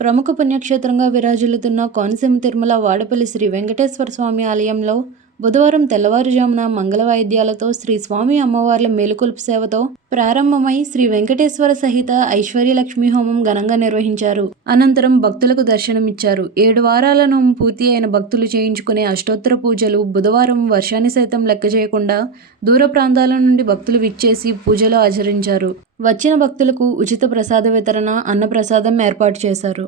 ప్రముఖ పుణ్యక్షేత్రంగా విరాజిల్లుతున్న కోనసీమ తిరుమల వాడపల్లి శ్రీ వెంకటేశ్వర స్వామి ఆలయంలో బుధవారం తెల్లవారుజామున మంగళవాయిద్యాలతో శ్రీ స్వామి అమ్మవార్ల మేలుకొలుపు సేవతో ప్రారంభమై శ్రీ వెంకటేశ్వర సహిత ఐశ్వర్యలక్ష్మి హోమం ఘనంగా నిర్వహించారు. అనంతరం భక్తులకు దర్శనమిచ్చారు. ఏడు వారాలను పూర్తి అయిన భక్తులు చేయించుకునే అష్టోత్తర పూజలు బుధవారం వర్షాన్ని సైతం లెక్క చేయకుండా దూర ప్రాంతాల నుండి భక్తులు విచ్చేసి పూజలు ఆచరించారు. వచ్చిన భక్తులకు ఉచిత ప్రసాద వితరణ అన్నప్రసాదం ఏర్పాటు చేశారు.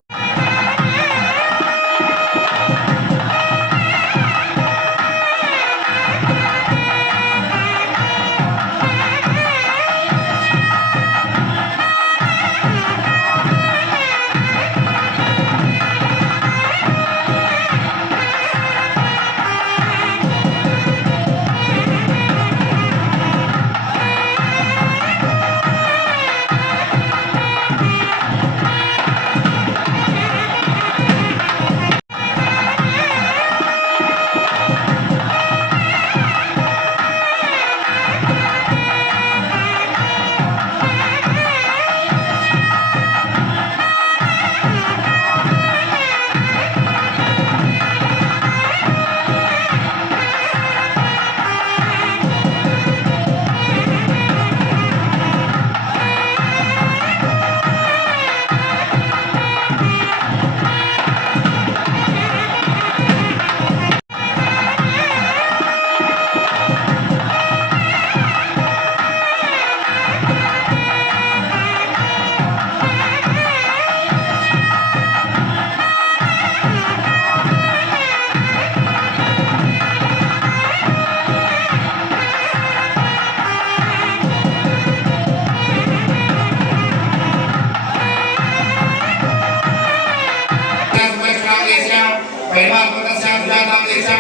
రామనామ దేశ్య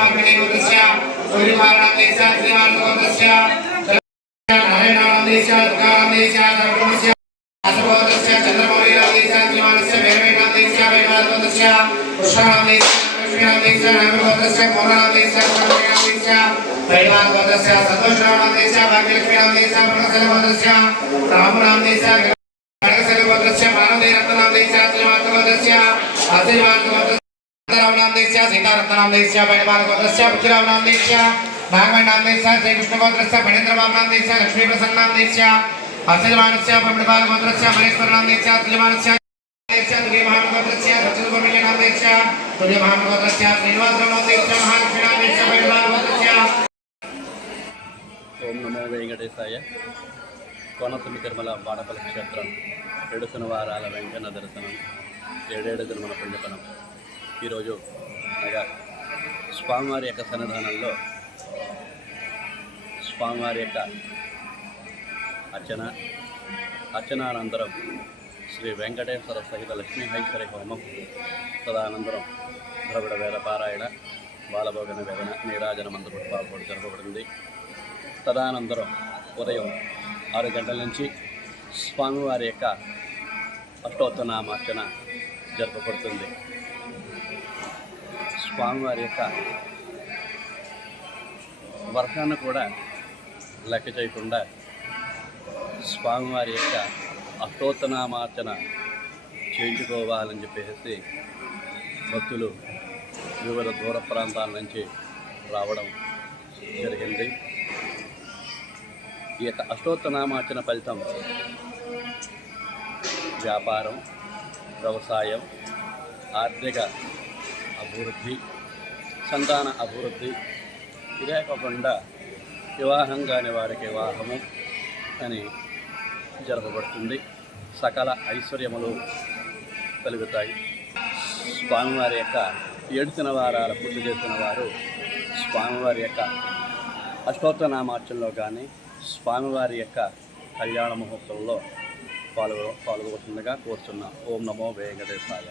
సీతారత్నామ దేశ్య పైనమాన గోత్రస్య పుత్రరామనామ దేశ్య నాగమణామ దేశ్య శ్రీకృష్ణ గోత్రస్య ఫణీంద్రమామనామ దేశ్య లక్ష్మీ ప్రసన్నామ దేశ్య అసజమానస్య ప్రమిడపాల గోత్రస్య మహేశ్వరనామ దేశ్య తుల్యమానస్య దేశ్య తుల్య మహాగోత్రస్య సత్యసుబ్రహ్మణ్యనామ దేశ్య తుల్య మహాగోత్రస్య శ్రీనివాసరామ దేశ్య మహాలక్ష్మీనామ దేశ్య పైనమాన గోత్రస్య ఓం నమో వెంకటేశాయ కోనసీమ తిరుమల బాడపల్లి క్షేత్రం ఏడు శనివారాల వెంకన్న దర్శనం ఏడేడు తిరుమల పుణ్యతనం ఈరోజు అనగా స్వామివారి యొక్క సన్నిధానంలో స్వామివారి యొక్క అర్చన అర్చనానంతరం శ్రీ వెంకటేశ్వర సహిత లక్ష్మీ హైశ్వరి హోమం తదనంతరం ద్రవిడ వేద పారాయణ బాలభోగన వేదన నీరాజన మంత్రుడు జరపబడింది. తదనంతరం ఉదయం ఆరు గంటల నుంచి స్వామివారి యొక్క అష్టోత్తనామార్చన జరపబడుతుంది. స్వామివారి యొక్క వర్షాన్ని కూడా లెక్క చేయకుండా స్వామివారి యొక్క అష్టోత్తనామార్చన చేయించుకోవాలని చెప్పేసి భక్తులు వివిధ దూర ప్రాంతాల నుంచి రావడం జరిగింది. ఈ యొక్క అష్టోత్తనామార్చన ఫలితం వ్యాపారం వ్యవసాయం ఆర్థిక అభివృద్ధి సంతాన అభివృద్ధి ఇదే కాకుండా వివాహం కాని వారికి వివాహము అని జరపబడుతుంది. సకల ఐశ్వర్యములు కలుగుతాయి. స్వామివారి యొక్క ఏడుతున్న వారాల పూర్తి చేసిన వారు స్వామివారి యొక్క అష్టోత్తనామార్చనలో కానీ స్వామివారి యొక్క కళ్యాణ ముహూర్తంలో పాల్గొ పాల్గొతుండగా కోరుతున్నాం ఓం నమో వెంకటేశాయ.